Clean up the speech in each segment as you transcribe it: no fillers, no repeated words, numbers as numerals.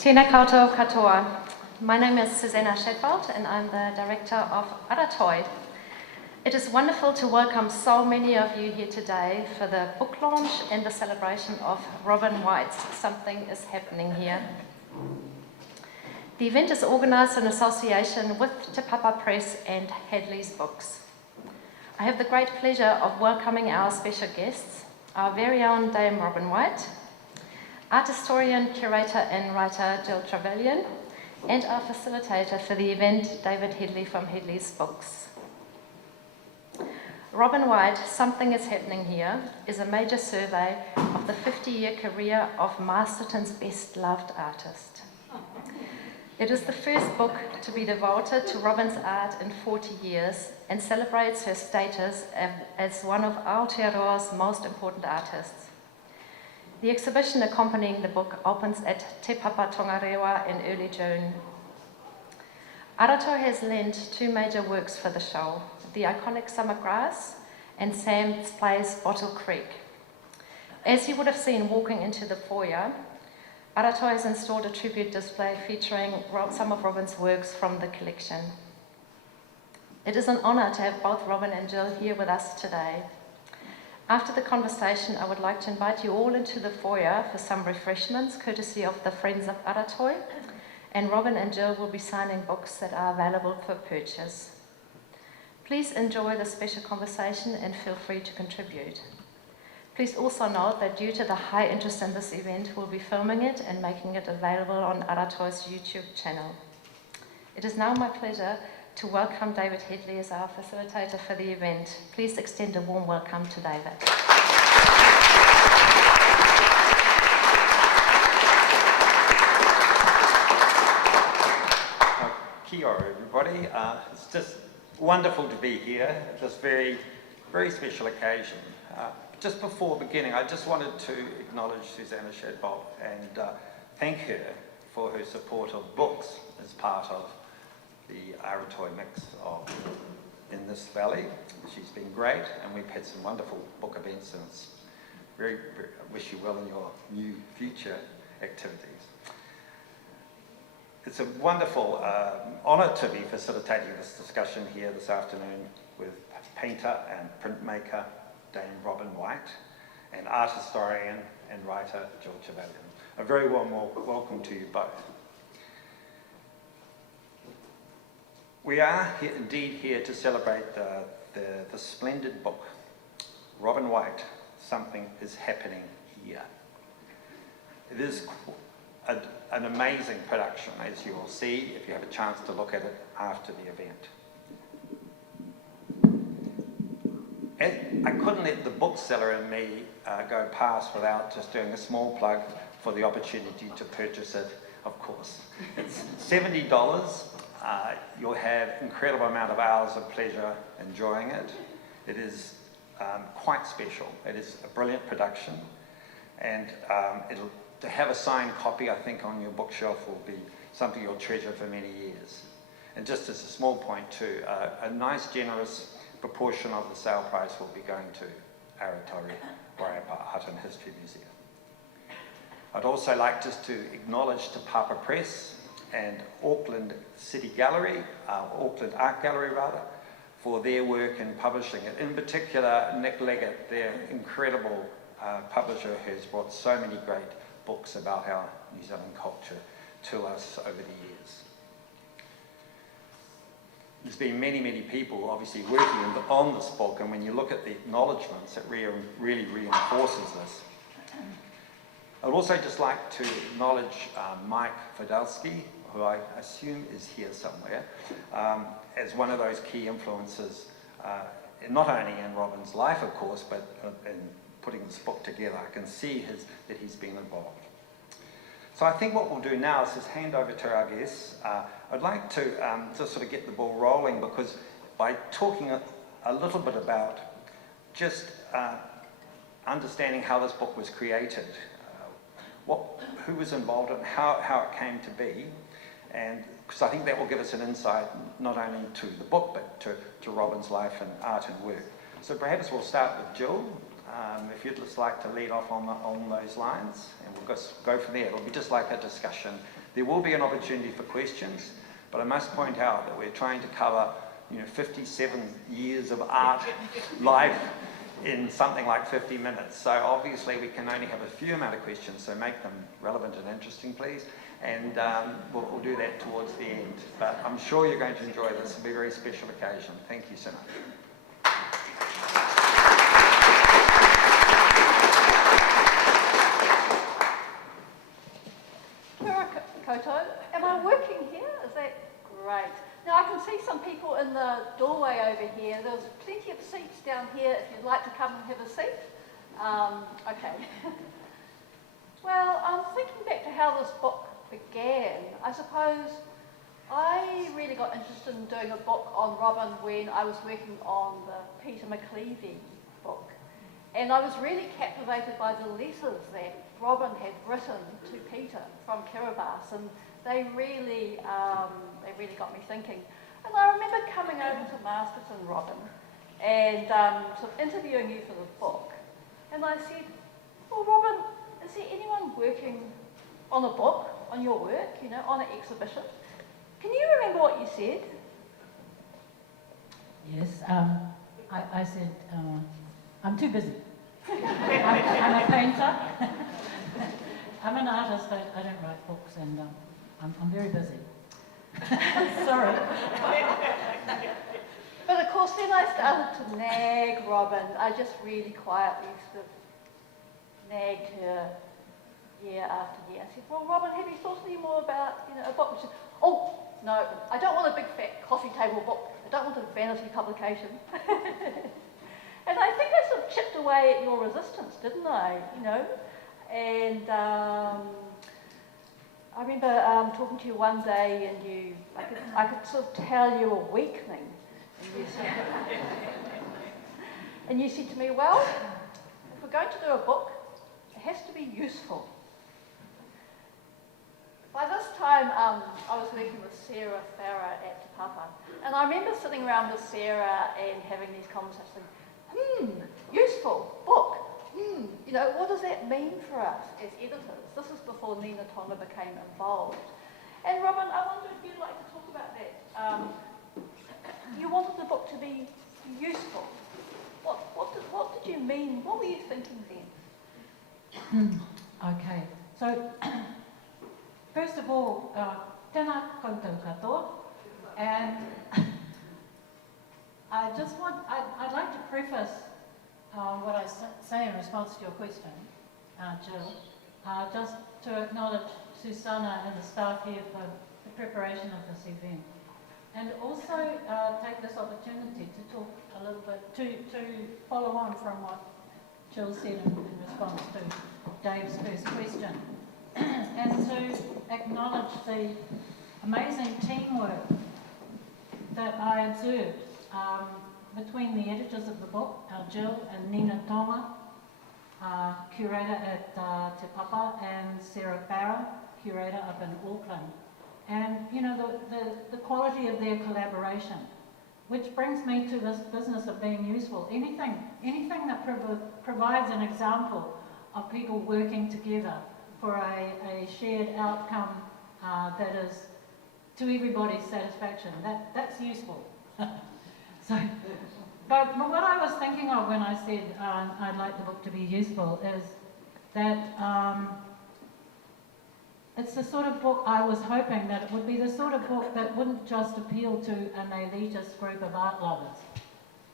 Tēnā koutou katoa. My name is Susanna Shadbolt and I'm the director of Aratoi. It is wonderful to welcome so many of you here today for the book launch and the celebration of Robin White's Something is Happening Here. The event is organised in association with Te Papa Press and Hadley's Books. I have the great pleasure of welcoming our special guests, our very own Dame Robin White, art historian, curator and writer Jill Trevelyan, and our facilitator for the event, David Headley from Headley's Books. Robin White, Something is Happening Here, is a major survey of the 50-year career of Masterton's best-loved artist. It is the first book to be devoted to Robin's art in 40 years and celebrates her status as one of Aotearoa's most important artists. The exhibition accompanying the book opens at Te Papa Tongarewa in early June. Aratoi has lent two major works for the show, the iconic Summer Grass and Sam Splay's Bottle Creek. As you would have seen walking into the foyer, Aratoi has installed a tribute display featuring some of Robin's works from the collection. It is an honour to have both Robin and Jill here with us today. After the conversation, I would like to invite you all into the foyer for some refreshments, courtesy of the Friends of Aratoi, and Robin and Jill will be signing books that are available for purchase. Please enjoy the special conversation and feel free to contribute. Please also note that due to the high interest in this event, we'll be filming it and making it available on Aratoi's YouTube channel. It is now my pleasure to welcome David Headley as our facilitator for the event. Please extend a warm welcome to David. Kia ora, everybody. It's just wonderful to be here at this very, very special occasion. Just before beginning, I just wanted to acknowledge Susanna Shadbolt and thank her for her support of books as part of the Aratoi mix in this valley. She's been great, and we've had some wonderful book events, and it's I wish you well in your new future activities. It's a wonderful honour to be facilitating this discussion here this afternoon with painter and printmaker Dame Robin White and art historian and writer Jill Trevelyan. A very warm welcome to you both. We are indeed here to celebrate the splendid book, Robin White, Something is Happening Here. It is an amazing production, as you will see if you have a chance to look at it after the event. I couldn't let the bookseller and me go past without just doing a small plug for the opportunity to purchase it, of course. It's $70. You'll have incredible amount of hours of pleasure enjoying it. It is quite special. It is a brilliant production, and to have a signed copy, I think, on your bookshelf will be something you'll treasure for many years. And just as a small point too, a nice generous proportion of the sale price will be going to Aratoi Wairarapa Art and History Museum. I'd also like just to acknowledge Te Papa Press and Auckland City Gallery, Auckland Art Gallery rather, for their work in publishing it. In particular, Nick Leggett, their incredible publisher, has brought so many great books about our New Zealand culture to us over the years. There's been many, many people obviously working on this book, and when you look at the acknowledgements, it really reinforces this. I'd also just like to acknowledge Mike Fidelsky, who I assume is here somewhere, as one of those key influences, not only in Robin's life, of course, but in putting this book together. I can see that he's been involved. So I think what we'll do now is just hand over to our guests. I'd like to just sort of get the ball rolling, because by talking a little bit about just understanding how this book was created, who was involved and how it came to be, and because I think that will give us an insight not only to the book but to Robin's life and art and work. So perhaps we'll start with Jill. If you'd just like to lead off on those lines, and we'll just go from there. It'll be just like a discussion There will be an opportunity for questions, but I must point out that we're trying to cover 57 years of art life in something like 50 minutes. So obviously we can only have a few amount of questions, so make them relevant and interesting, please. And we'll do that towards the end. But I'm sure you're going to enjoy this. It'll be a very special occasion. Thank you so much. Koto, am I working here? Is that great? Now I can see some people in the doorway over here. There's plenty of seats down here if you'd like to come and have a seat. Okay. Well, thinking back to how this book began, I suppose I really got interested in doing a book on Robin when I was working on the Peter McLeavey book. And I was really captivated by the letters that Robin had written to Peter from Kiribati, and they really got me thinking. And I remember coming over to Masterton, Robin, and sort of interviewing you for the book. And I said, well, Robin, is there anyone working on a book, on your work, on an exhibition? Can you remember what you said? Yes, I said, I'm too busy. I'm a painter. I'm an artist. I don't write books, and I'm very busy. Sorry. But of course, then I started to nag Robin. I just really quietly sort of nagged her year after year. I said, well, Robin, have you thought any more about a book? She said, oh, no, I don't want a big fat coffee table book. I don't want a vanity publication. And I think I sort of chipped away at your resistance, didn't I? And I remember talking to you one day, and I could sort of tell you were weakening. And you said to me, well, if we're going to do a book, it has to be useful. By this time, I was working with Sarah Farrer at Te Papa, and I remember sitting around with Sarah and having these conversations, useful book. What does that mean for us as editors? This is before Nina Tonga became involved. And Robin, I wonder if you'd like to talk about that. You wanted the book to be useful. What did you mean? What were you thinking then? Okay, so first of all, tēnā koutou katoa, and I'd like to preface what I say in response to your question, Jill, just to acknowledge Susanna and the staff here for the preparation of this event. And also take this opportunity to talk a little bit, to follow on from what Jill said in response to Dave's first question, and to acknowledge the amazing teamwork that I observed between the editors of the book, Jill and Nina Tonga, curator at Te Papa, and Sarah Farrer, curator up in Auckland. And, the quality of their collaboration, which brings me to this business of being useful. Anything that provides an example of people working together for a shared outcome that is to everybody's satisfaction, that's useful. But what I was thinking of when I said I'd like the book to be useful is that it's the sort of book I was hoping that it would be the sort of book that wouldn't just appeal to an elitist group of art lovers,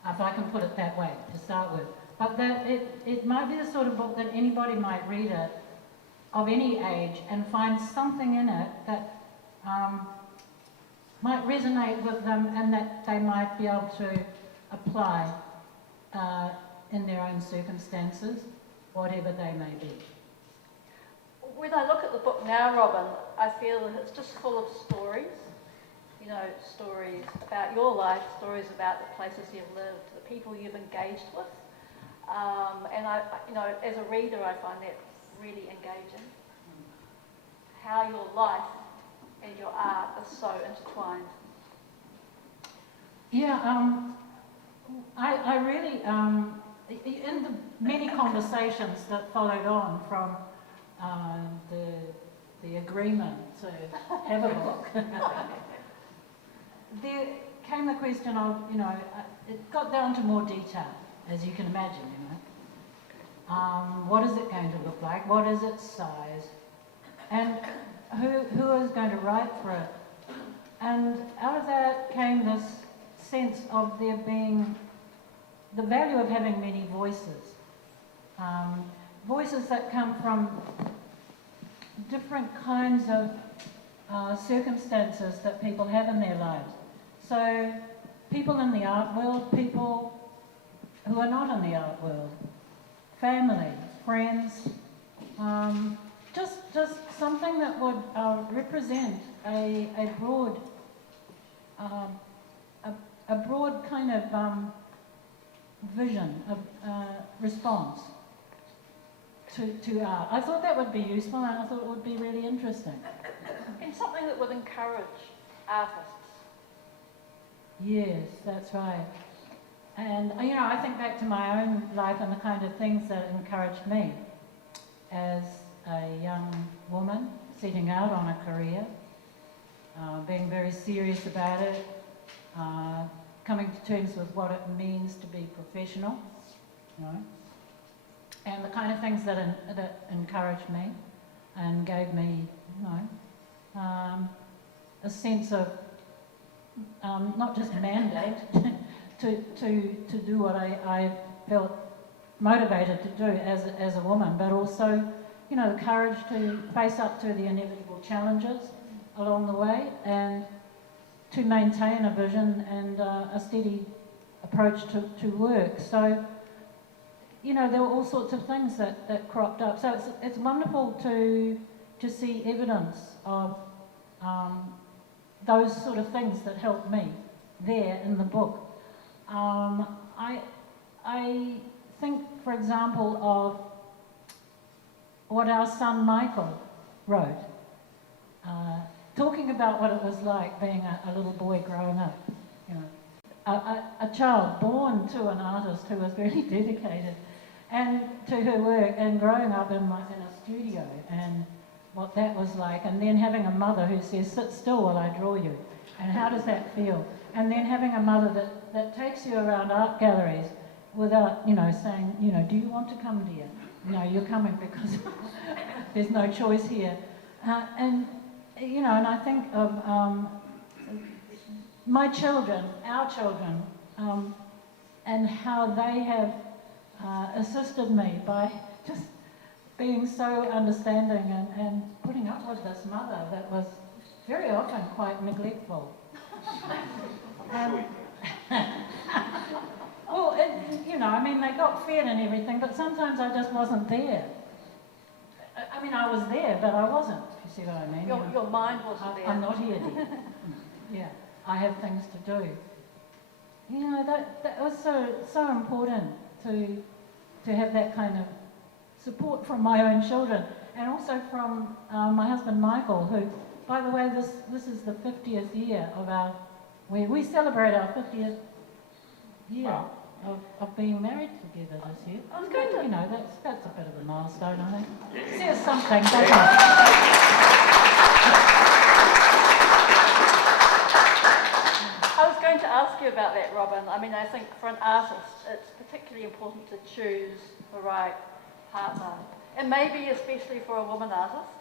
if I can put it that way to start with, but that it might be the sort of book that anybody might read it of any age and find something in it that might resonate with them and that they might be able to apply in their own circumstances, whatever they may be. When I look at the book now, Robin, I feel that it's just full of stories. Stories about your life, stories about the places you've lived, the people you've engaged with. And as a reader, I find that really engaging. How your life and your art are so intertwined. Yeah, I really, in the many conversations that followed on from the the agreement to have a book, there came the question of, it got down to more detail, as you can imagine, what is it going to look like? What is its size? And who is going to write for it? And out of that came this sense of there being the value of having many voices. Voices that come from different kinds of circumstances that people have in their lives. So people in the art world, people who are not in the art world, family, friends, just something that would represent a broad kind of vision, response to art. I thought that would be useful, and I thought it would be really interesting. And something that would encourage artists. Yes, that's right. And, I think back to my own life and the kind of things that encouraged me as a young woman setting out on a career, being very serious about it, coming to terms with what it means to be professional, and the kind of things that encouraged me and gave me, a sense of not just mandate to do what I felt motivated to do as a woman, but also, the courage to face up to the inevitable challenges along the way and to maintain a vision and a steady approach to work. So, there were all sorts of things that cropped up. So it's wonderful to see evidence of those sort of things that helped me there in the book. I think, for example, of what our son Michael wrote, talking about what it was like being a little boy growing up. A child born to an artist who was very dedicated and to her work, and growing up in a studio, and what that was like, and then having a mother who says, "Sit still while I draw you," and how does that feel? And then having a mother that takes you around art galleries without, saying, "Do you want to come, dear?" No, you're coming because there's no choice here. And I think of my children, our children, and how they have assisted me by just being so understanding and putting up with this mother that was very often quite neglectful. Well, they got fed and everything, but sometimes I just wasn't there. I was there, but I wasn't, if you see what I mean. Your mind wasn't there. I'm not here, dear. Yeah, I have things to do. That was so important to have that kind of support from my own children, and also from my husband Michael, who, by the way, this is the 50th year of we celebrate our 50th year of being married together this year. I was going to... That's a bit of a milestone, I think. Says something, doesn't it? I was going to ask you about that, Robin. I think for an artist, it's particularly important to choose the right partner, and maybe especially for a woman artist.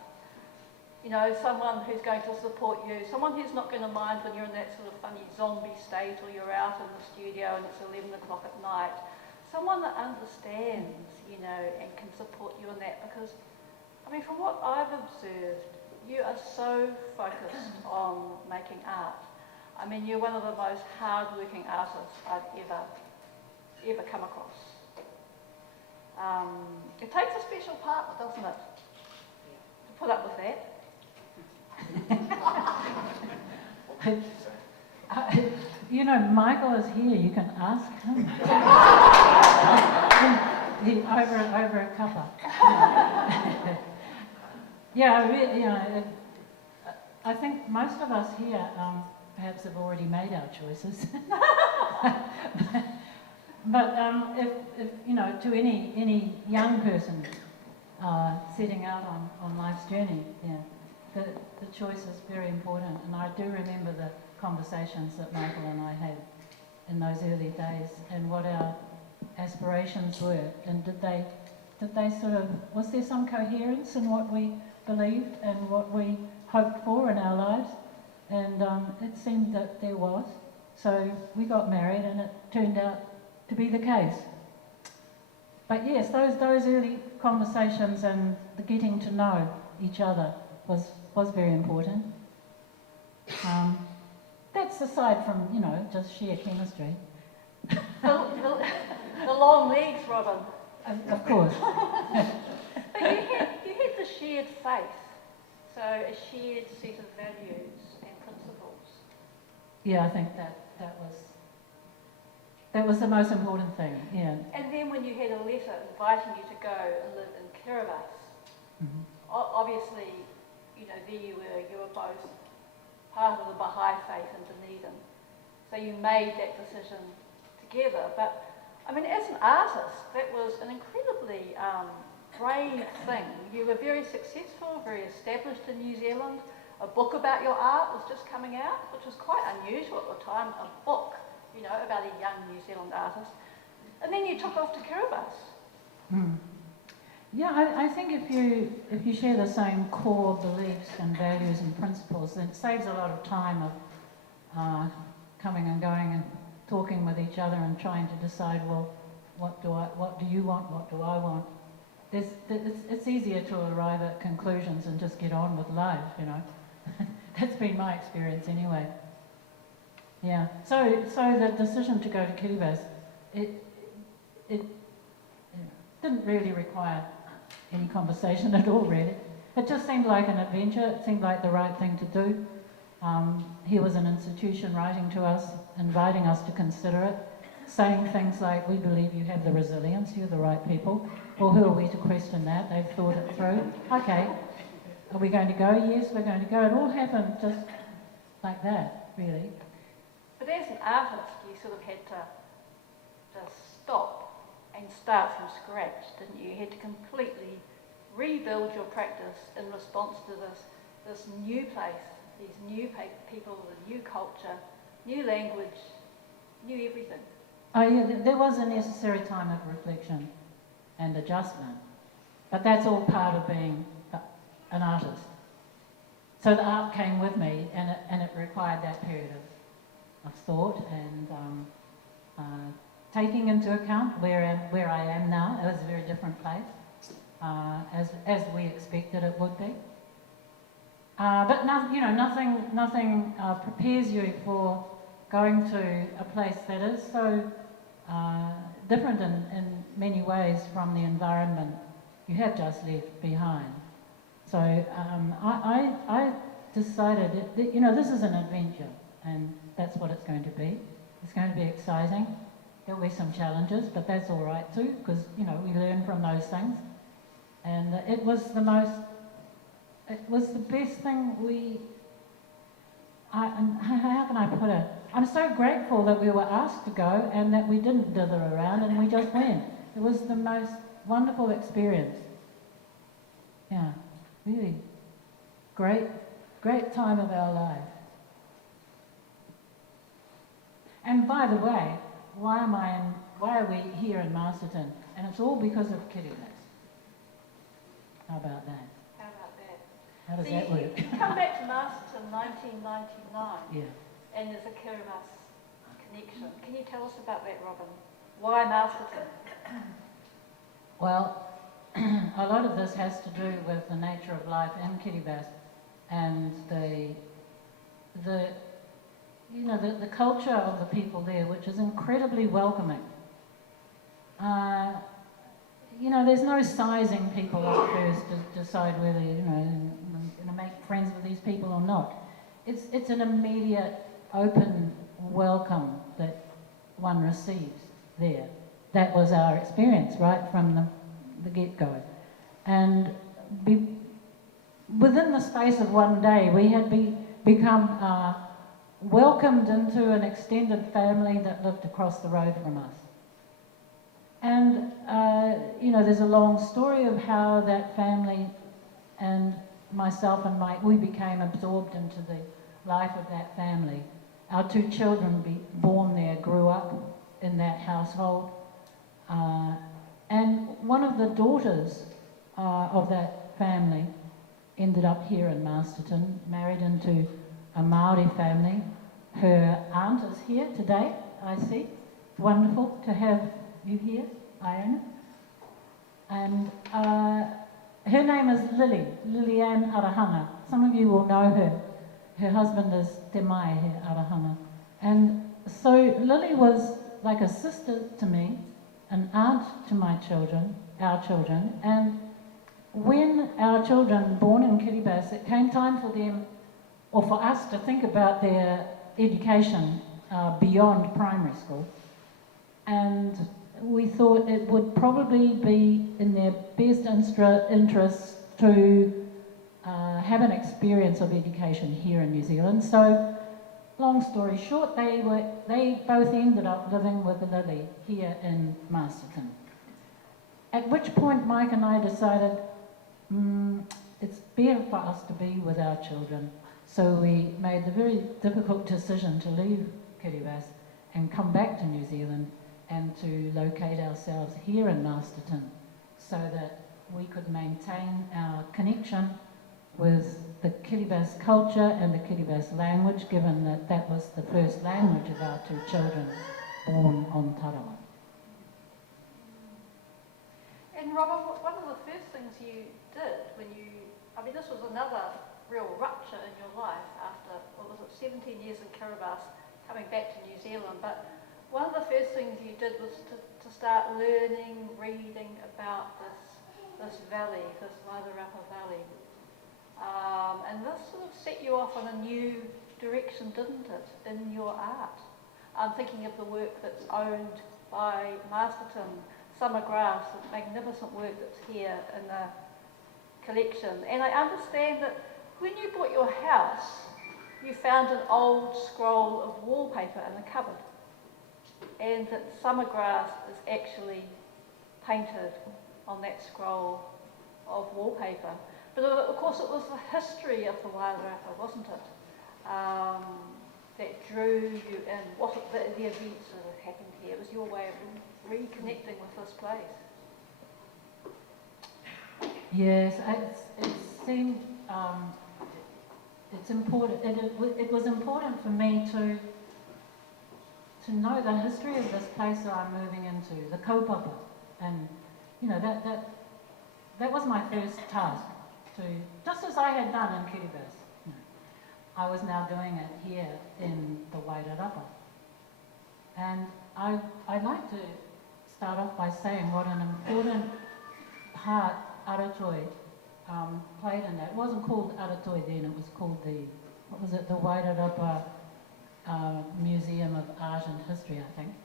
Someone who's going to support you, someone who's not going to mind when you're in that sort of funny zombie state or you're out in the studio and it's 11 o'clock at night. Someone that understands, and can support you in that, because, from what I've observed, you are so focused on making art. You're one of the most hard-working artists I've ever come across. It takes a special partner, doesn't it, to put up with that? Michael is here. You can ask him. over a cuppa. I think most of us here perhaps have already made our choices. But if to any young person setting out on life's journey, the choice is very important, and I do remember the conversations that Michael and I had in those early days, and what our aspirations were, and did they sort of, was there some coherence in what we believed and what we hoped for in our lives? And it seemed that there was. So we got married, and it turned out to be the case. But yes, those early conversations and the getting to know each other was very important. That's aside from, you know, just sheer chemistry. The long legs, Robin. Of course. But you had the shared faith, so a shared set of values and principles. Yeah, I think that was the most important thing, yeah. And then when you had a letter inviting you to go and live in Kiribati, Mhm. obviously, you know, there you were both part of the Baha'i faith in Dunedin. So you made that decision together. But, I mean, as an artist, that was an incredibly brave thing. You were very successful, very established in New Zealand. A book about your art was just coming out, which was quite unusual at the time, a book, you know, about a young New Zealand artist. And then you took off to Kiribati. Mm. Yeah, I think if you share the same core beliefs and values and principles, then it saves a lot of time of coming and going and talking with each other and trying to decide, well, what do you want, what do I want? It's easier to arrive at conclusions and just get on with life, you know. That's been my experience anyway. Yeah. So the decision to go to Kiribati, it didn't really require any conversation at all, really. It just seemed like an adventure. It seemed like the right thing to do. Here was an institution writing to us, inviting us to consider it, saying things like, we believe you have the resilience, you're the right people. Well, who are we to question that? They've thought it through. Okay, are we going to go? Yes, we're going to go. It all happened just like that, really. But as an artist, you sort of had to just stop and start from scratch, didn't you? You had to completely rebuild your practice in response to this new place, these new people, the new culture, new language, new everything. Oh yeah, there was a necessary time of reflection and adjustment, but that's all part of being an artist. So the art came with me, and it required that period of thought and taking into account where I am now. It was a very different place, as we expected it would be. But nothing prepares you for going to a place that is so different in many ways from the environment you have just left behind. So I decided that, you know, this is an adventure, and that's what it's going to be. It's going to be exciting. There'll be some challenges, but that's all right too, because, you know, we learn from those things. And it was the best thing how can I put it? I'm so grateful that we were asked to go and that we didn't dither around and we just went. It was the most wonderful experience. Yeah, really great time of our life. And by the way, why are we here in Masterton? And it's all because of Kiribati. How about that? How about that? How does So that work? you come back to Masterton in 1999, Yeah. and there's a Kiribati connection. Can you tell us about that, Robin? Why Masterton? Well, a lot of this has to do with the nature of life in Kiribati and the culture of the people there, which is incredibly welcoming. There's no sizing people up first to decide whether you're going to make friends with these people or not. It's an immediate, open welcome that one receives there. That was our experience right from the get-go. And within the space of one day, we had become welcomed into an extended family that lived across the road from us. And, there's a long story of how that family and myself and we became absorbed into the life of that family. Our two children born there grew up in that household. And one of the daughters of that family ended up here in Masterton, married into a Maori family. Her aunt is here today, I see. Wonderful to have you here, Iona. And her name is Lilianne Arahanga. Some of you will know her. Her husband is Te Mai Arahanga. And so Lily was like a sister to me, an aunt to my children, our children, and when our children born in Kiribati, it came time for them, or for us to think about their education beyond primary school, and we thought it would probably be in their best interest to have an experience of education here in New Zealand. So, long story short, they both ended up living with Lily here in Masterton. At which point Mike and I decided it's better for us to be with our children. So we made the very difficult decision to leave Kiribati and come back to New Zealand and to locate ourselves here in Masterton so that we could maintain our connection with the Kiribati culture and the Kiribati language, given that that was the first language of our two children born on Tarawa. And Robin, one of the first things you did when this was another real rupture in your life after, 17 years in Kiribati, coming back to New Zealand, but one of the first things you did was to start learning, reading about this valley, this Wairarapa Valley. And this sort of set you off on a new direction, didn't it, in your art? I'm thinking of the work that's owned by Masterton, Summer Grass, the magnificent work that's here in the collection. And I understand that when you bought your house, you found an old scroll of wallpaper in the cupboard, and that Summer Grass is actually painted on that scroll of wallpaper. But of course it was the history of the Wairarapa, wasn't it, that drew you in, the events that had happened here. It was your way of reconnecting with this place. Yes, it seemed it's important. It was important for me to know the history of this place that I'm moving into, the kaupapa, and that was my first task. Just as I had done in Kiribati, I was now doing it here in the Wairarapa. And I'd like to start off by saying what an important part Aratoi played in that. It wasn't called Aratoi then, it was called the Wairarapa Museum of Art and History, I think.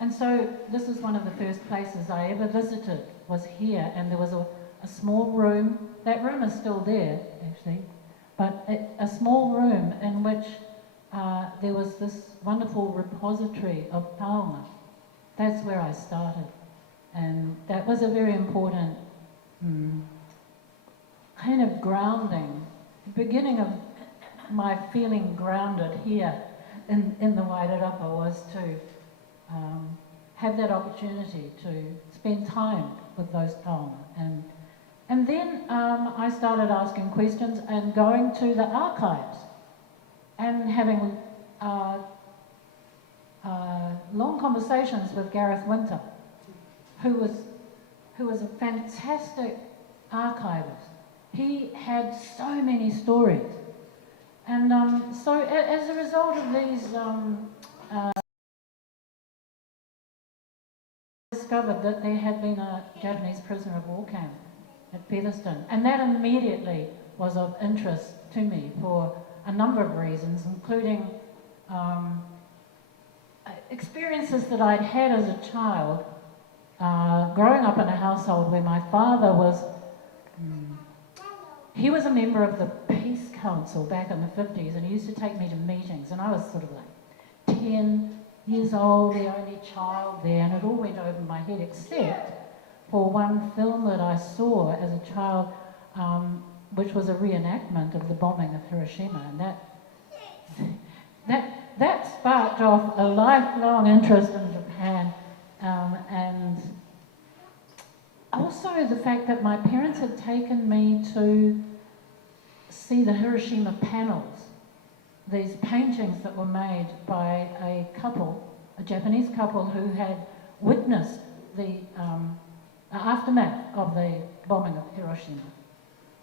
And so this is one of the first places I ever visited, was here, and there was a small room. That room is still there, actually, but a small room in which there was this wonderful repository of taonga. That's where I started, and that was a very important kind of grounding, the beginning of my feeling grounded here in the Wairarapa was to have that opportunity to spend time with those taonga. And then I started asking questions and going to the archives and having long conversations with Gareth Winter, who was a fantastic archivist. He had so many stories. And so as a result of these, I discovered that there had been a Japanese prisoner of war camp at Featherston, and that immediately was of interest to me for a number of reasons, including experiences that I'd had as a child, growing up in a household where my father was, he was a member of the Peace Council back in the 50s, and he used to take me to meetings, and I was sort of like 10 years old, the only child there, and it all went over my head except for one film that I saw as a child which was a reenactment of the bombing of Hiroshima, and that sparked off a lifelong interest in Japan, and also the fact that my parents had taken me to see the Hiroshima panels, these paintings that were made by a couple, a Japanese couple who had witnessed the aftermath of the bombing of Hiroshima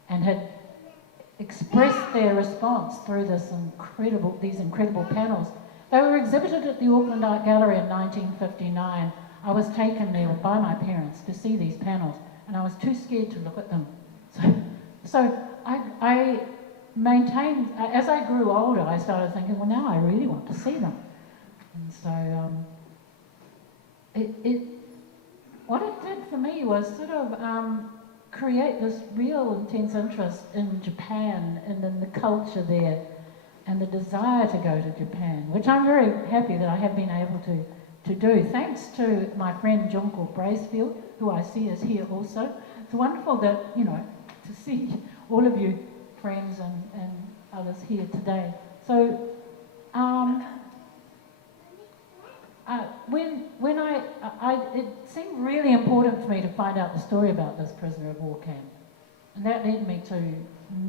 and had expressed their response through these incredible panels. They were exhibited at the Auckland Art Gallery in 1959. I was taken there by my parents to see these panels, and I was too scared to look at them. So I maintained, as I grew older, I started thinking, well, now I really want to see them. And so what it did for me was sort of create this real intense interest in Japan and in the culture there and the desire to go to Japan, which I'm very happy that I have been able to do. Thanks to my friend Junko Bracefield, who I see is here also. It's wonderful that, you know, to see all of you friends and others here today. So when it seemed really important for me to find out the story about this prisoner of war camp. And that led me to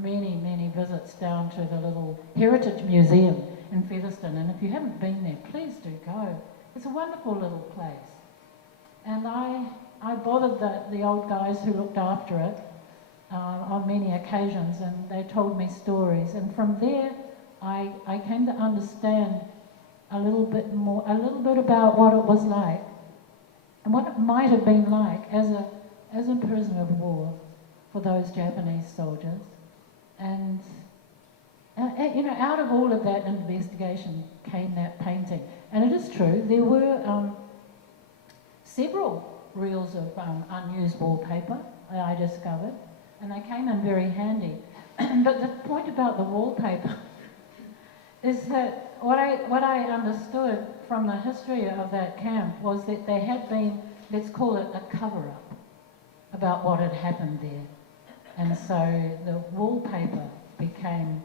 many visits down to the little Heritage Museum in Featherston. And if you haven't been there, please do go. It's a wonderful little place. And I bothered the old guys who looked after it on many occasions, and they told me stories. And from there, I came to understand a little bit about what it was like and what it might have been like as a prisoner of war for those Japanese soldiers. And you know, out of all of that investigation came that painting. And it is true, there were several reels of unused wallpaper that I discovered, and they came in very handy. But the point about the wallpaper is that what I understood from the history of that camp was that there had been, let's call it a cover-up about what had happened there. And so the wallpaper became,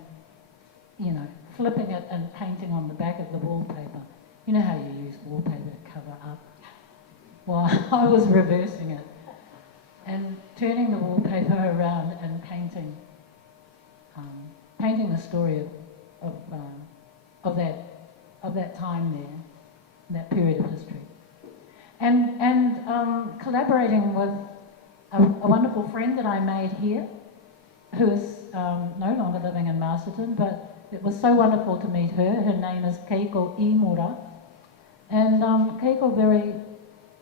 you know, flipping it and painting on the back of the wallpaper. You know how you use wallpaper to cover up? Well, I was reversing it and turning the wallpaper around and painting the story of that time there, that period of history, and collaborating with a wonderful friend that I made here, who is no longer living in Masterton, but it was so wonderful to meet her. Her name is Keiko Imura, and Keiko very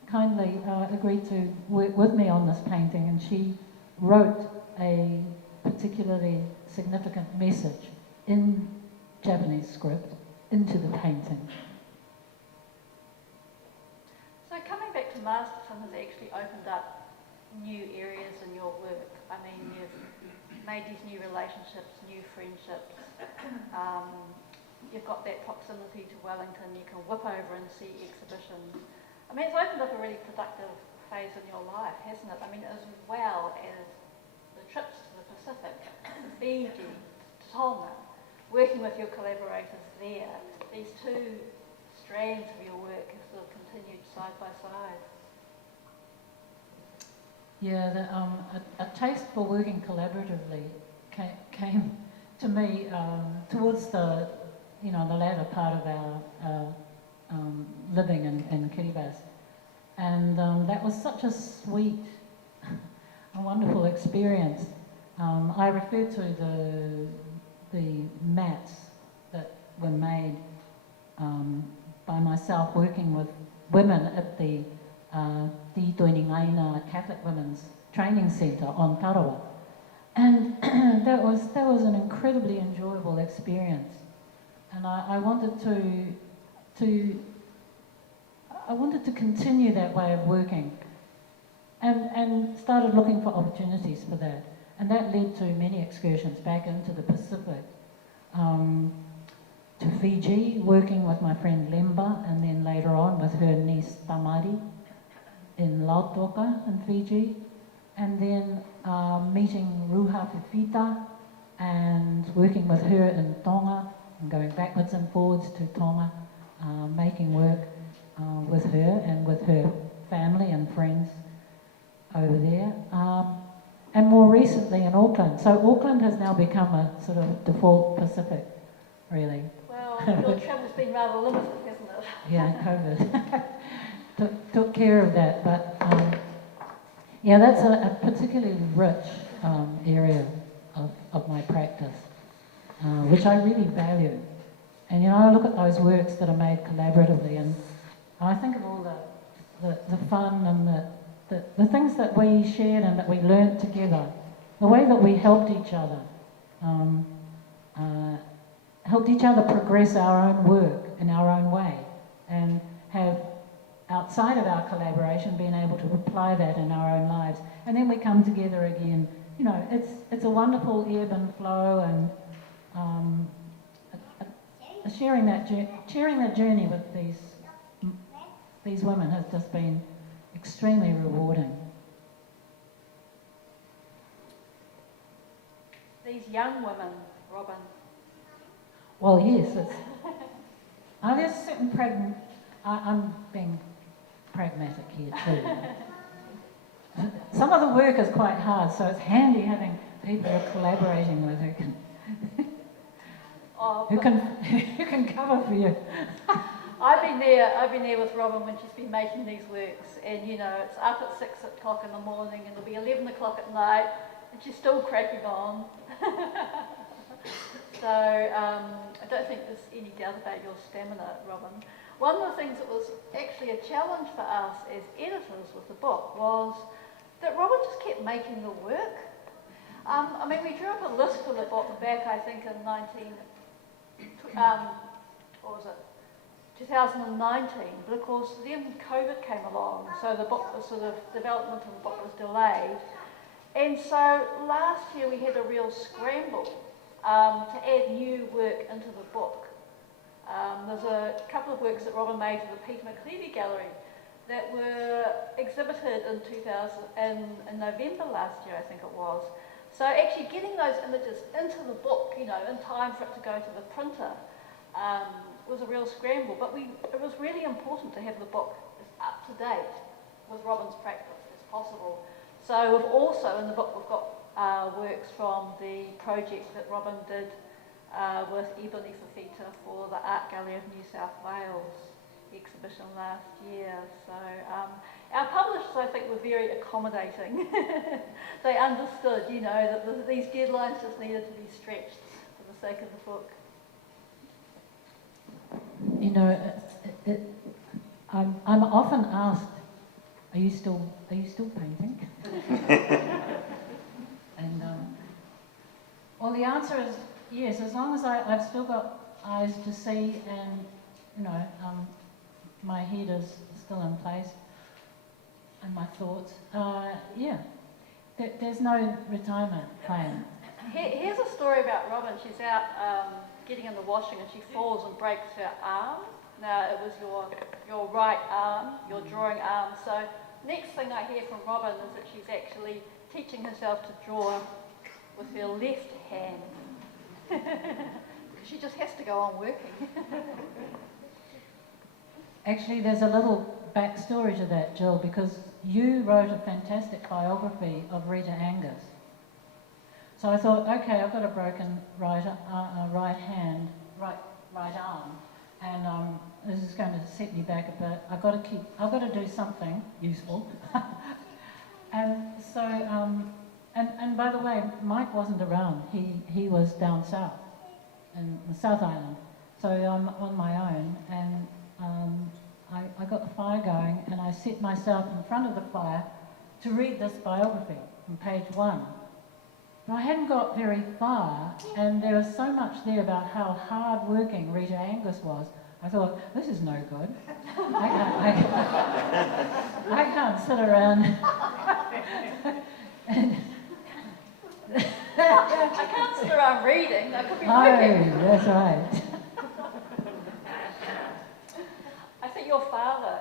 kindly agreed to work with me on this painting, and she wrote a particularly significant message in Japanese script into the painting. So coming back to Masterton has actually opened up new areas in your work. I mean, you've made these new relationships, new friendships. You've got that proximity to Wellington. You can whip over and see exhibitions. I mean, it's opened up a really productive phase in your life, hasn't it? I mean, as well as the trips to the Pacific, to Fiji, to Tonga, working with your collaborators there, these two strands of your work have sort of continued side by side. Yeah, a taste for working collaboratively came to me towards the latter part of our living in Kiribati, and that was such a sweet, a wonderful experience. I refer to the mats that were made by myself working with women at the Te Toiningaina Catholic Women's Training Centre on Tarawa. And that was an incredibly enjoyable experience. And I wanted to continue that way of working, and started looking for opportunities for that. And that led to many excursions back into the Pacific, to Fiji, working with my friend Lemba, and then later on with her niece Tamari in Lautoka in Fiji. and then meeting Ruha Fifita and working with her in Tonga and going backwards and forwards to Tonga, making work with her and with her family and friends over there. And more recently in Auckland. So Auckland has now become a sort of default Pacific, really. Well, your travel's been rather limited, hasn't it? Yeah, COVID took care of that. But yeah, that's a particularly rich area of my practice, which I really value. And you know, I look at those works that are made collaboratively, and I think of all the fun and the things that we shared and that we learnt together, the way that we helped each other progress our own work in our own way, and have, outside of our collaboration, been able to apply that in our own lives. And then we come together again. You know, it's a wonderful ebb and flow, and sharing that journey with these women has just been extremely rewarding. These young women, Robin. Well, yes, there's a certain I'm being pragmatic here too. Some of the work is quite hard, so it's handy having people you're collaborating with who can cover for you. I've been there with Robin when she's been making these works, and you know, it's up at 6 o'clock in the morning and it'll be 11 o'clock at night and she's still cracking on. So I don't think there's any doubt about your stamina, Robin. One of the things that was actually a challenge for us as editors with the book was that Robin just kept making the work. I mean, we drew up a list for the book back, I think, in 2019, but of course then COVID came along, so the book was sort of, development of the book was delayed. And so last year we had a real scramble to add new work into the book. There's a couple of works that Robin made for the Peter McClevey Gallery that were exhibited in November last year, I think it was. So actually getting those images into the book, you know, in time for it to go to the printer, was a real scramble. But it was really important to have the book as up to date with Robin's practice as possible. So we've also, in the book, we've got works from the project that Robin did with Ebony Fafita for the Art Gallery of New South Wales exhibition last year. So our publishers, I think, were very accommodating. They understood, you know, that these deadlines just needed to be stretched for the sake of the book. You know, I'm often asked, are you still painting? And well, the answer is yes, as long as I've still got eyes to see, and you know, my head is still in place, and my thoughts. Yeah, there's no retirement plan. Here's a story about Robin. She's out getting in the washing and she falls and breaks her arm. Now, it was your right arm, your drawing arm. So next thing I hear from Robin is that she's actually teaching herself to draw with her left hand. She just has to go on working. Actually, there's a little backstory to that, Jill, because you wrote a fantastic biography of Rita Angus. So I thought, okay, I've got a broken right arm, and this is going to set me back a bit. I've got to do something useful. And so, and by the way, Mike wasn't around. He was down south, in the South Island. So I'm on my own, and I got the fire going, and I set myself in front of the fire to read this biography from page 1. But I hadn't got very far, and there was so much there about how hard-working Rita Angus was. I thought, this is no good. I can't sit around. I can't sit around reading. I could be working. Oh, that's right. I think your father,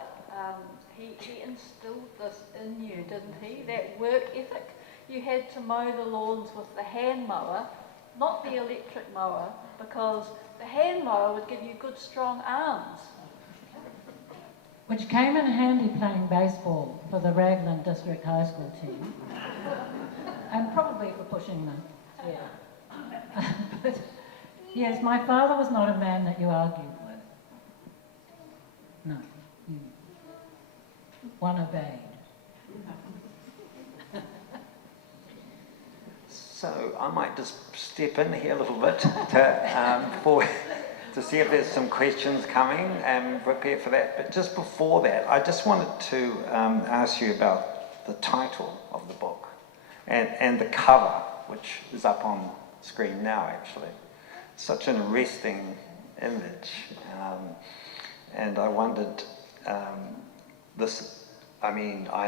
he he instilled this in you, didn't he? That work ethic. You had to mow the lawns with the hand mower, not the electric mower, because the hand mower would give you good strong arms. Which came in handy playing baseball for the Raglan District High School team. And probably for pushing them. Yeah. But yes, my father was not a man that you argued with. No. One obeyed. So I might just step in here a little bit to see if there's some questions coming and prepare for that. But just before that, I just wanted to ask you about the title of the book and the cover, which is up on screen now, actually. Such an arresting image. And I wondered, I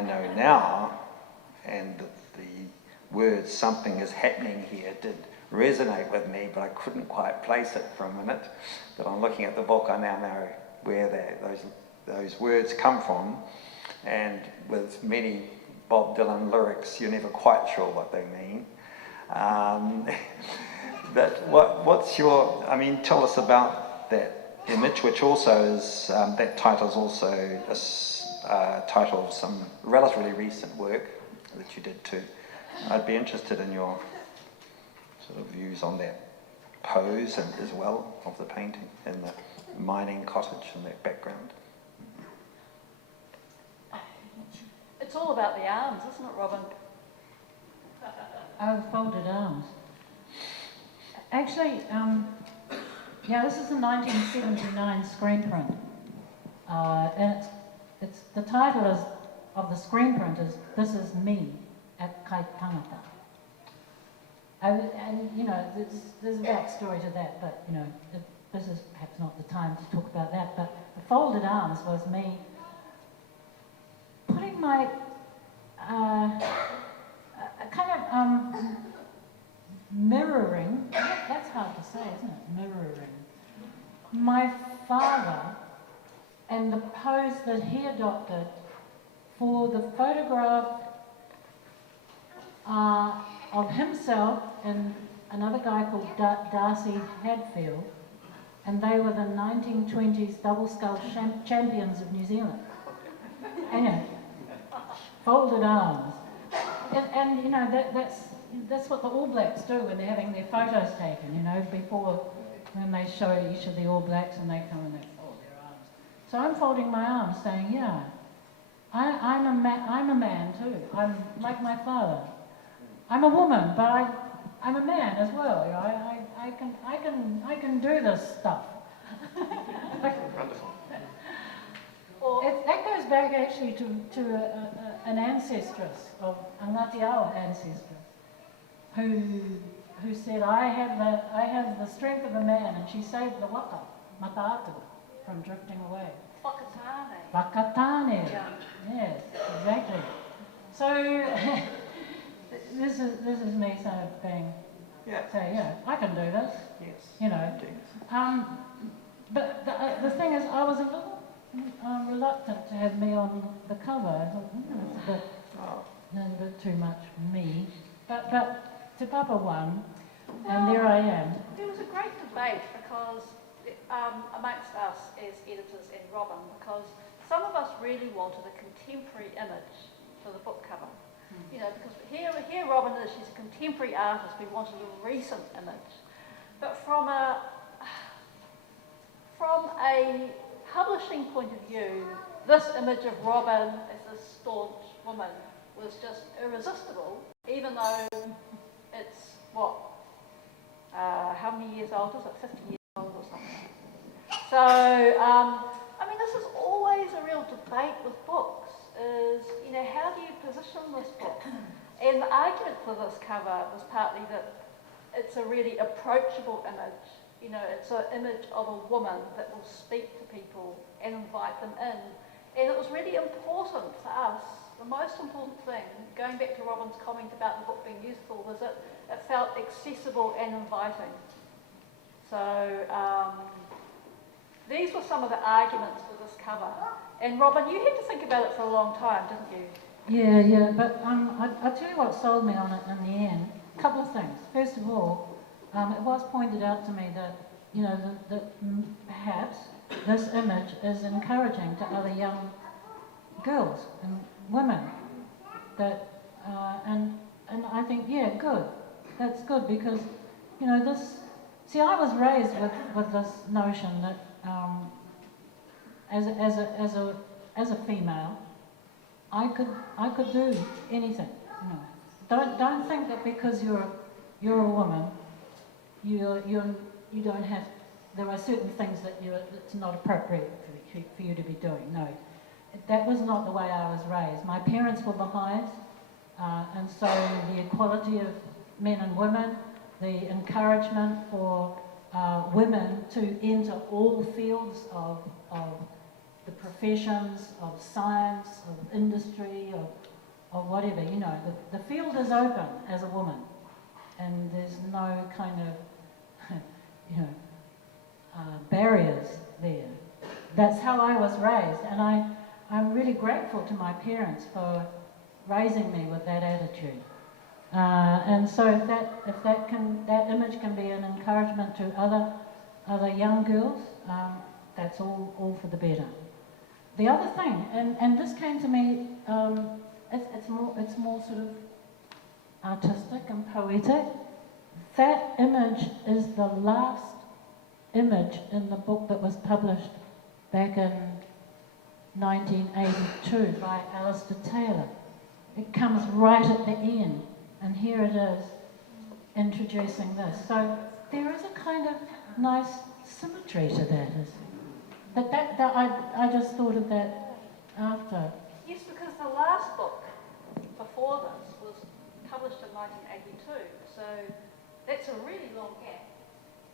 know now, and the words "something is happening here" did resonate with me, but I couldn't quite place it for a minute. But on looking at the book, I now know where those words come from. And with many Bob Dylan lyrics, you're never quite sure what they mean. But what's your? Tell us about that image, which also is that title is also a title of some relatively recent work that you did too. I'd be interested in your sort of views on that pose and as well of the painting and the mining cottage in that background. It's all about the arms, isn't it, Robin? Oh, folded arms. Actually, this is a 1979 screen print. And it's the title of the screen print is "This Is Me at Kaitangata." And there's a backstory to that, but this is perhaps not the time to talk about that. But the folded arms was me putting my mirroring. That's hard to say, isn't it? Mirroring my father and the pose that he adopted for the photograph of himself and another guy called Darcy Hadfield, and they were the 1920s double scull champions of New Zealand. And folded arms, and that's what the All Blacks do when they're having their photos taken. Before when they show each of the All Blacks and they come and they fold their arms. So I'm folding my arms, saying, I'm a man too. I'm like my father. I'm a woman, but I'm a man as well. I can do this stuff. Wonderful. That goes back actually to an ancestress of a Ngāti Awa ancestress, who said, I have the strength of a man, and she saved the waka, mataatu, from drifting away. Whakatane. Whakatane. Yeah. Yes, exactly. So this is me sort of being, I can do this. Yes. But the thing is, I was a little reluctant to have me on the cover. I thought, it's a bit too much me. But Te Papa won, and there I am. There was a great debate because amongst us as editors and Robin, because some of us really wanted a contemporary image for the book cover. Because here Robin is, she's a contemporary artist, we wanted a recent image. But from a publishing point of view, this image of Robin as this staunch woman was just irresistible, even though it's, how many years old is it? 50 years old or something. So, this is always a real debate with books, is, how do you position this book? And the argument for this cover was partly that it's a really approachable image. It's an image of a woman that will speak to people and invite them in. And it was really important for us. The most important thing, going back to Robin's comment about the book being useful, was that it felt accessible and inviting. So these were some of the arguments for this cover. And Robin, you had to think about it for a long time, didn't you? Yeah, but I'll tell you what sold me on it in the end. A couple of things. First of all, it was pointed out to me that, you know, that perhaps this image is encouraging to other young girls and women. That, and I think, yeah, good. That's good because, you know, this. See, I was raised with this notion that as a female, I could do anything. You know, don't think that because you're a woman, you don't have. There are certain things that it's not appropriate for you to be doing. No, that was not the way I was raised. My parents were Baha'is, and so the equality of men and women, the encouragement for women to enter all fields of the professions, of science, of industry, of whatever, you know. The field is open as a woman, and there's no kind of, you know, barriers there. That's how I was raised, and I'm really grateful to my parents for raising me with that attitude. And so if that image can be an encouragement to other young girls, that's all for the better. The other thing, and this came to me, it's more sort of artistic and poetic. That image is the last image in the book that was published back in 1982 by Alistair Taylor. It comes right at the end. And here it is, introducing this. So there is a kind of nice symmetry to that. But I just thought of that after. Yes, because the last book before this was published in 1982, so that's a really long gap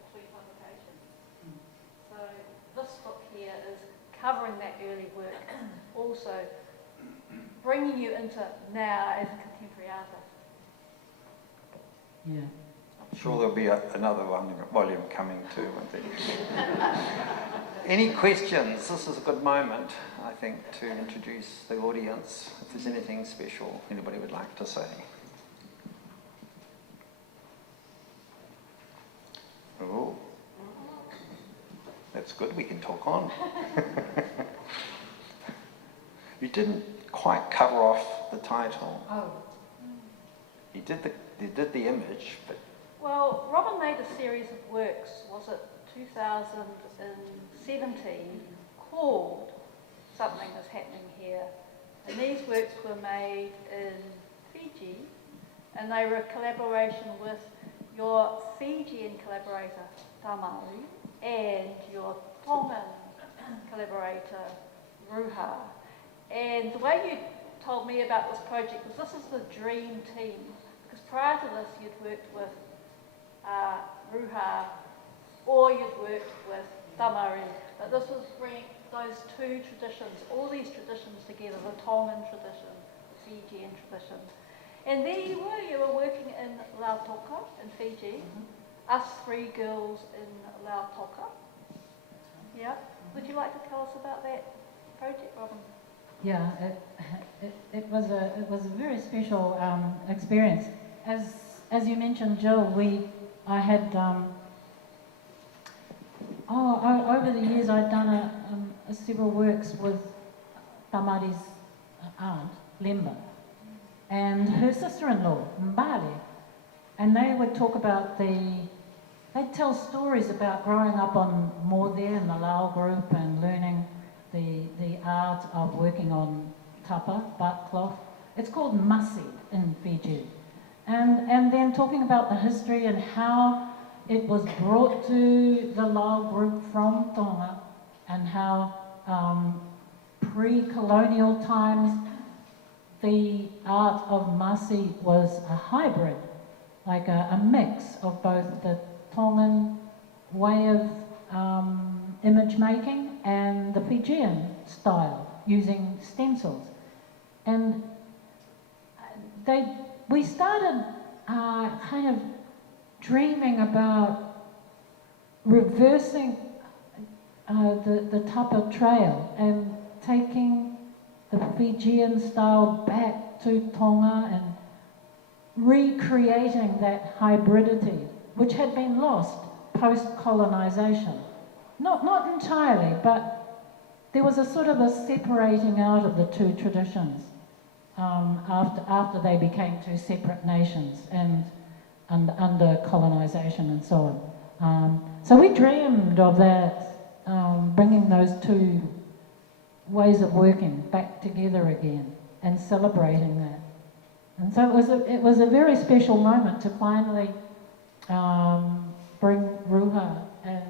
between publications. So this book here is covering that early work, also bringing you into now as a contemporary artist. Yeah. I'm sure there'll be another volume coming too, I think. Any questions? This is a good moment, I think, to introduce the audience. If there's anything special anybody would like to say. Oh, that's good, we can talk on. You didn't quite cover off the title. Oh. You did the image, but... Well, Robin made a series of works, was it 2017, called Something Is Happening Here. And these works were made in Fiji, and they were a collaboration with your Fijian collaborator, Tamaru, and your Tongan collaborator, Ruha. And the way you told me about this project was this is the dream team. Because prior to this, you'd worked with Ruha, or you'd worked with Tamaru. But this was bringing those two traditions, all these traditions together, the Tongan tradition, the Fijian tradition. And there you were working in Lautoka in Fiji, us three girls in Lautoka. Yeah. Would you like to tell us about that project, Robin? Yeah, it was a very special experience. As you mentioned, Jill, I had over the years I'd done several works with Tamari's aunt, Lemba, and her sister-in-law, Mbali, and they would talk about they'd tell stories about growing up on Morde in the Lao group and learning the art of working on tapa, bark cloth. It's called masi in Fiji. And then talking about the history and how it was brought to the Lao group from Tonga, and how pre-colonial times the art of masi was a hybrid, like a mix of both the Tongan way of image making and the Fijian style, using stencils. And we started kind of dreaming about reversing the Tapa Trail and taking the Fijian style back to Tonga and recreating that hybridity, which had been lost post-colonisation. Not entirely, but there was a sort of a separating out of the two traditions after they became two separate nations and under colonisation and so on. So we dreamed of that, bringing those two ways of working back together again and celebrating that. And so it was a very special moment to finally bring Ruha and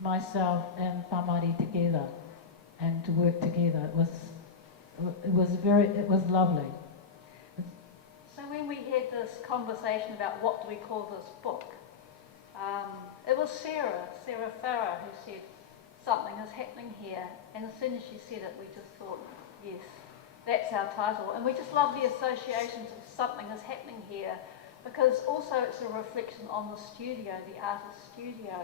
myself and Pamari together and to work together. It was lovely. So when we had this conversation about what do we call this book, it was Sarah Farah, who said something is happening here, and as soon as she said it, we just thought, yes, that's our title. And we just love the associations of something is happening here, because also it's a reflection on the studio, the artist's studio.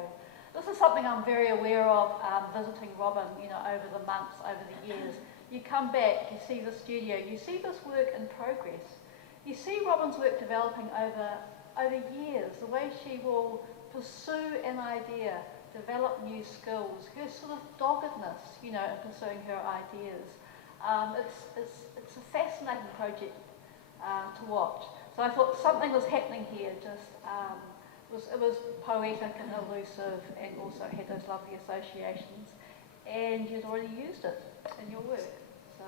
This is something I'm very aware of visiting Robin, over the months, over the years. You come back, you see the studio, you see this work in progress. You see Robin's work developing over years, the way she will pursue an idea, develop new skills, her sort of doggedness, in pursuing her ideas. It's a fascinating project to watch. So I thought something was happening here, it was poetic and elusive and also had those lovely associations. And you'd already used it in your work. So.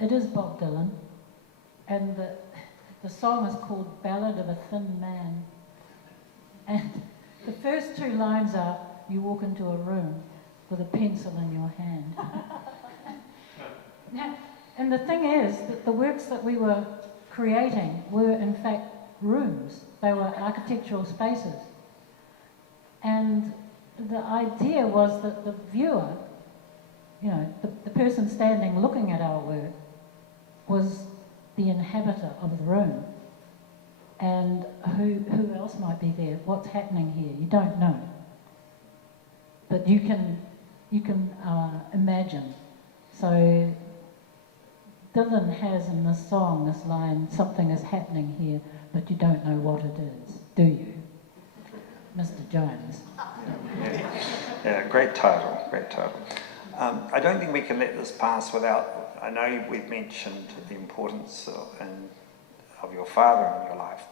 It is Bob Dylan, and the song is called Ballad of a Thin Man. And the first two lines are, you walk into a room with a pencil in your hand. Now, and the thing is that the works that we were creating were in fact rooms. They were architectural spaces. And the idea was that the viewer, the person standing looking at our work, was the inhabitor of the room. And who else might be there? What's happening here? You don't know. But you can imagine. So Dylan has in this song this line, something is happening here, but you don't know what it is, do you? Mr. Jones. Yeah, great title. I don't think we can let this pass without, I know we've mentioned the importance of your father in your life,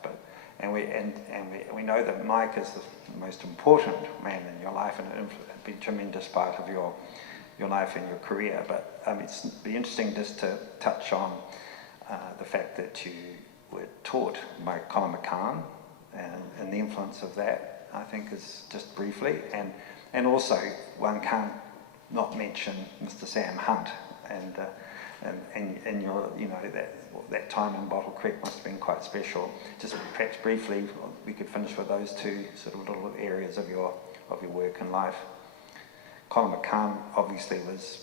and we know that Mike is the most important man in your life and a big tremendous part of your life and your career. But it'd be interesting just to touch on the fact that you were taught by Colin McCann and the influence of that, I think, is just briefly, and also one can't not mention Mr. Sam Hunt and your that time in Bottle Creek must have been quite special. Just perhaps briefly, we could finish with those two sort of little areas of your work and life. Colin McCann obviously was.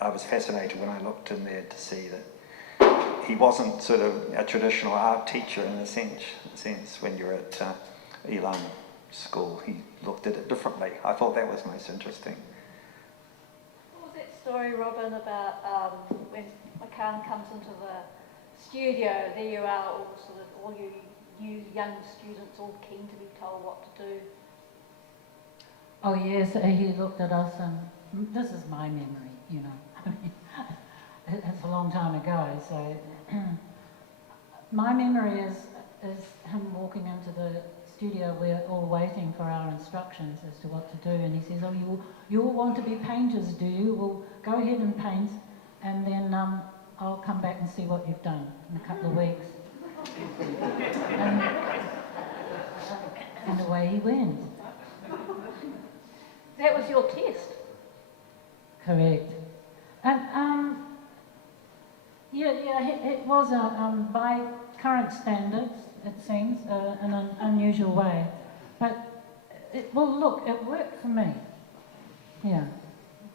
I was fascinated when I looked in there to see that he wasn't sort of a traditional art teacher in a sense when you're at Elam School. He looked at it differently. I thought that was most interesting. What was that story, Robin, about when McCann comes into the studio? There you are, all you new young students, all keen to be told what to do. Oh yes, he looked at us and this is my memory, it's a long time ago, so my memory is him walking into the studio. We're all waiting for our instructions as to what to do, and he says, oh, you all want to be painters, do you? Well, go ahead and paint, and then I'll come back and see what you've done in a couple of weeks. And away he went. That was your test? Correct. And it was by current standards, it seems, in an unusual way. But it worked for me. Yeah,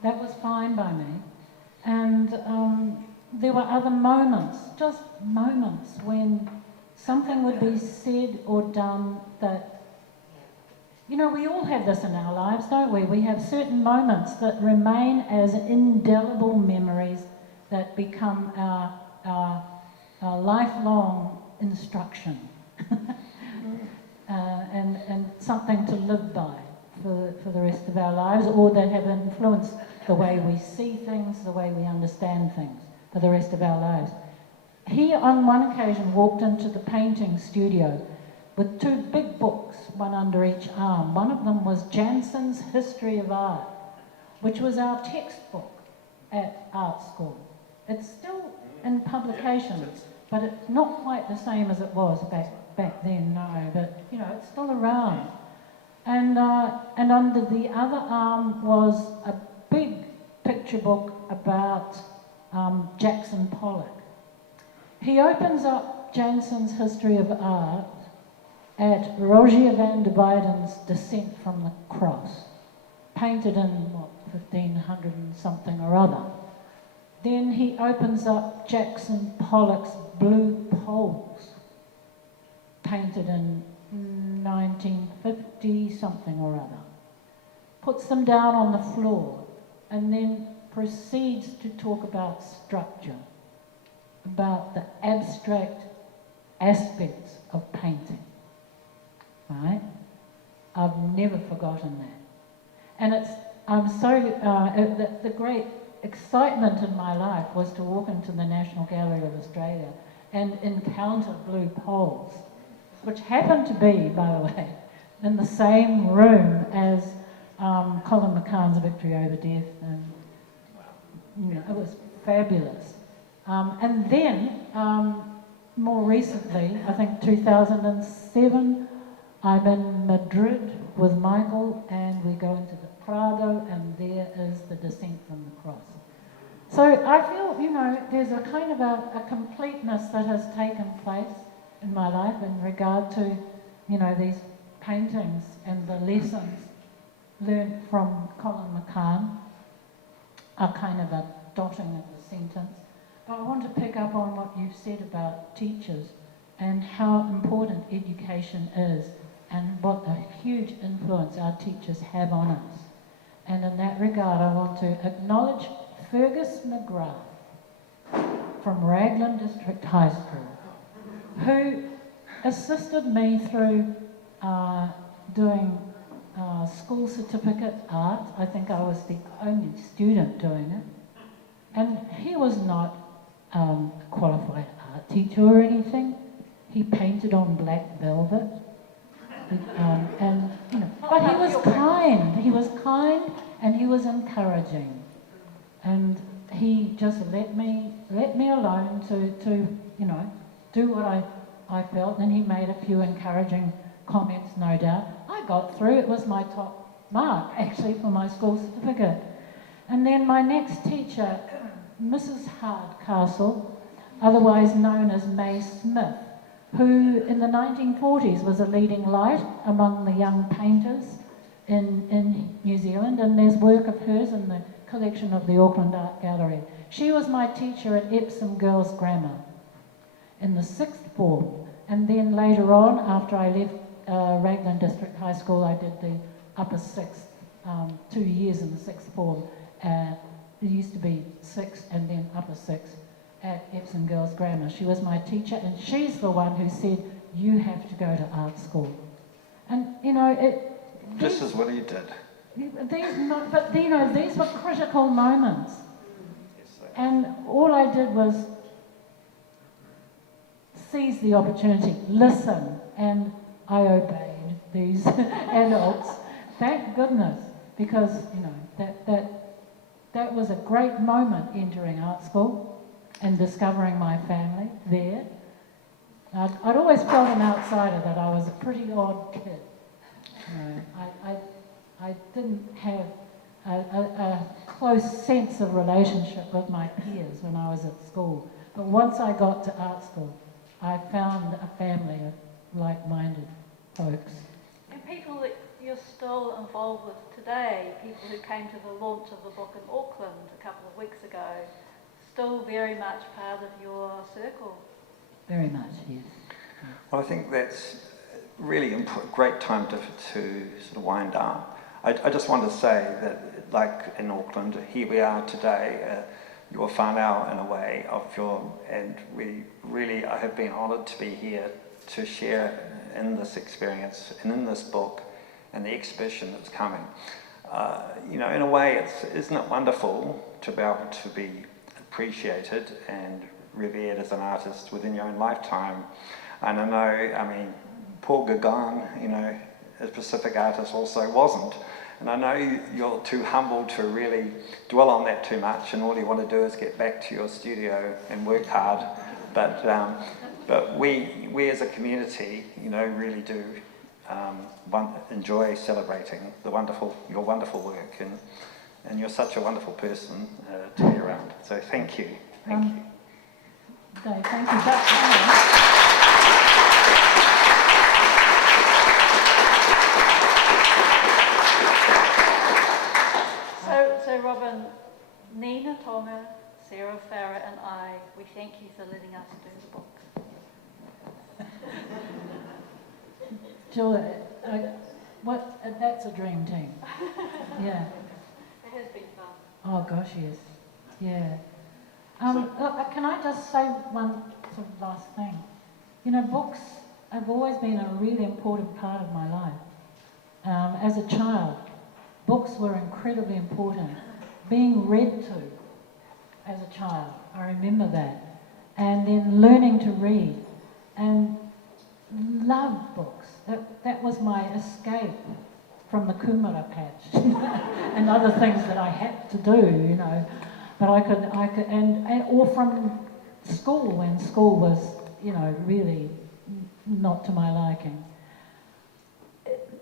that was fine by me. And there were other moments, just moments, when something would be said or done that You know, we all have this in our lives, don't we? We have certain moments that remain as indelible memories that become our lifelong instruction and something to live by for the rest of our lives, or that have influenced the way we see things, the way we understand things for the rest of our lives. He, on one occasion, walked into the painting studio with two big books, one under each arm. One of them was Janssen's History of Art, which was our textbook at art school. It's still in publications, but it's not quite the same as it was back then, no, but, you know, it's still around. And under the other arm was a big picture book about Jackson Pollock. He opens up Janssen's History of Art at Rogier van der Weyden's Descent from the Cross, painted in, 1500 and something or other. Then he opens up Jackson Pollock's Blue Poles, painted in 1950 something or other. Puts them down on the floor and then proceeds to talk about structure, about the abstract aspects of painting. Right? I've never forgotten that. And the great excitement in my life was to walk into the National Gallery of Australia and encounter Blue Poles, which happened to be, by the way, in the same room as Colin McCann's Victory Over Death, and you know, it was fabulous. And then, more recently, I think 2007, I'm in Madrid with Michael, and we go into the Prado, and there is the Descent from the Cross. So I feel, you know, there's a kind of a completeness that has taken place in my life in regard to, you know, these paintings and the lessons learned from Colin McCann, a kind of a dotting of the sentence. But I want to pick up on what you've said about teachers and how important education is and what a huge influence our teachers have on us. And in that regard, I want to acknowledge Fergus McGrath from Raglan District High School, who assisted me through doing school certificate art. I think I was the only student doing it. And he was not a qualified art teacher or anything. He painted on black velvet. And, you know, but he was kind. He was kind and he was encouraging. And he just let me alone to you know, do what I felt, and he made a few encouraging comments, no doubt. I got through. It was my top mark, actually, for my school certificate. And then my next teacher, Mrs. Hardcastle, otherwise known as May Smith, who in the 1940s was a leading light among the young painters in New Zealand, and there's work of hers in the collection of the Auckland Art Gallery. She was my teacher at Epsom Girls Grammar in the 6th form, and then later on, after I left Raglan District High School, I did the upper 6th, 2 years in the 6th form. It used to be 6th and then upper 6th at Epsom Girls Grammar. She was my teacher, and she's the one who said, you have to go to art school. And, you know, This is what he did. But, you know, these were critical moments. And all I did was seize the opportunity, listen, and I obeyed these adults. Thank goodness, because, you know, that was a great moment entering art school and discovering my family there. I'd always felt an outsider, that I was a pretty odd kid. You know, I didn't have a close sense of relationship with my peers when I was at school. But once I got to art school, I found a family of like-minded folks. And people that you're still involved with today, people who came to the launch of the book in Auckland a couple of weeks ago, still very much part of your circle. Very much, yes. Well, I think that's really great time to sort of wind up. I just want to say that, like in Auckland, here we are today, your whānau in a way and I have been honoured to be here to share in this experience and in this book and the exhibition that's coming. In a way, isn't it wonderful to be able to be appreciated and revered as an artist within your own lifetime? And I know, Paul Gauguin, a Pacific artist, also wasn't. And I know you're too humble to really dwell on that too much, and all you want to do is get back to your studio and work hard. But we as a community, really do enjoy celebrating your wonderful work, and you're such a wonderful person to be around. So thank you. Thank you. Dave, thank you. So Robin, Nina Tonga, Sarah Farah and I, we thank you for letting us do the book. Jill, that's a dream team. Yeah. It has been fun. Oh gosh, yes. Yeah. Look, can I just say one sort of last thing? Books have always been a really important part of my life. As a child, books were incredibly important. Being read to as a child, I remember that. And then learning to read and love books. That was my escape from the kumara patch and other things that I had to do, But I could, or from school when school was, really not to my liking.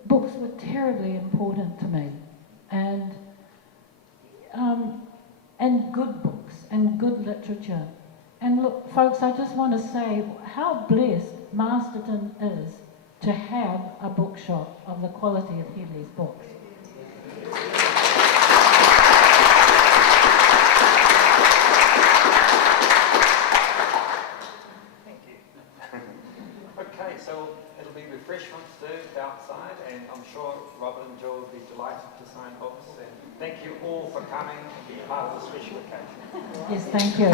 Books were terribly important to me, and good books and good literature. And look, folks, I just want to say how blessed Masterton is to have a bookshop of the quality of Headley's books. Okay, so it'll be refreshments served outside, and I'm sure Robin and Jill will be delighted to sign books. And thank you all for coming and being part of the special occasion. Yes, thank you.